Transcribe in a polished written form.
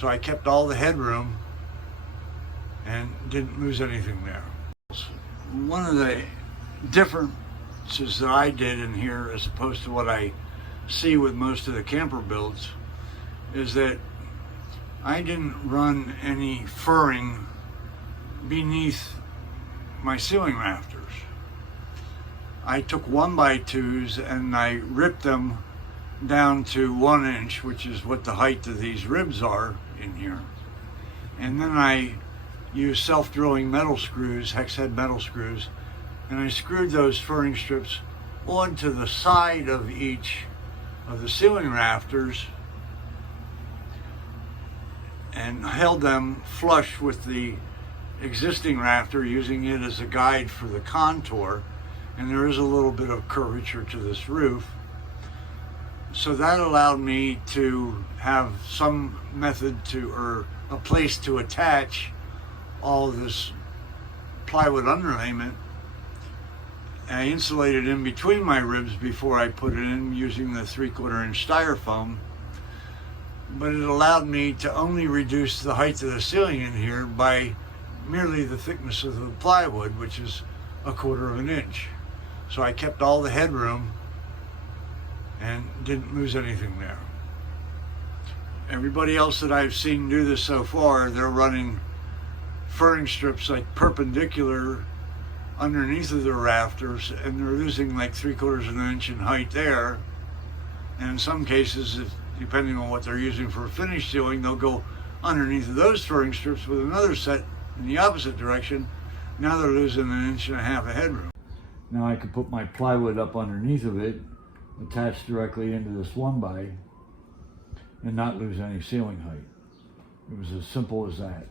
So I kept all the headroom and didn't lose anything there. One of the differences that I did in here as opposed to what I see with most of the camper builds is that I didn't run any furring beneath my ceiling rafters. I took 1x2s and I ripped them down to 1 inch, which is what the height of these ribs are in here. And then I used self-drilling metal screws, hex head metal screws, and I screwed those furring strips onto the side of each of the ceiling rafters and held them flush with the existing rafter, using it as a guide for the contour. And there is a little bit of curvature to this roof. So that allowed me to have some method to, or a place to attach all this plywood underlayment. I insulated in between my ribs before I put it in using the 3/4 inch styrofoam. But it allowed me to only reduce the height of the ceiling in here by merely the thickness of the plywood, which is 1/4 inch. So I kept all the headroom and didn't lose anything there. Everybody else that I've seen do this so far, they're running furring strips like perpendicular underneath of the rafters, and they're losing like 3/4 inch in height there. And in some cases, depending on what they're using for a finished ceiling, they'll go underneath of those furring strips with another set in the opposite direction. Now they're losing 1.5 inches of headroom. Now I can put my plywood up underneath of it, attached directly into this 1x, and not lose any ceiling height. It was as simple as that.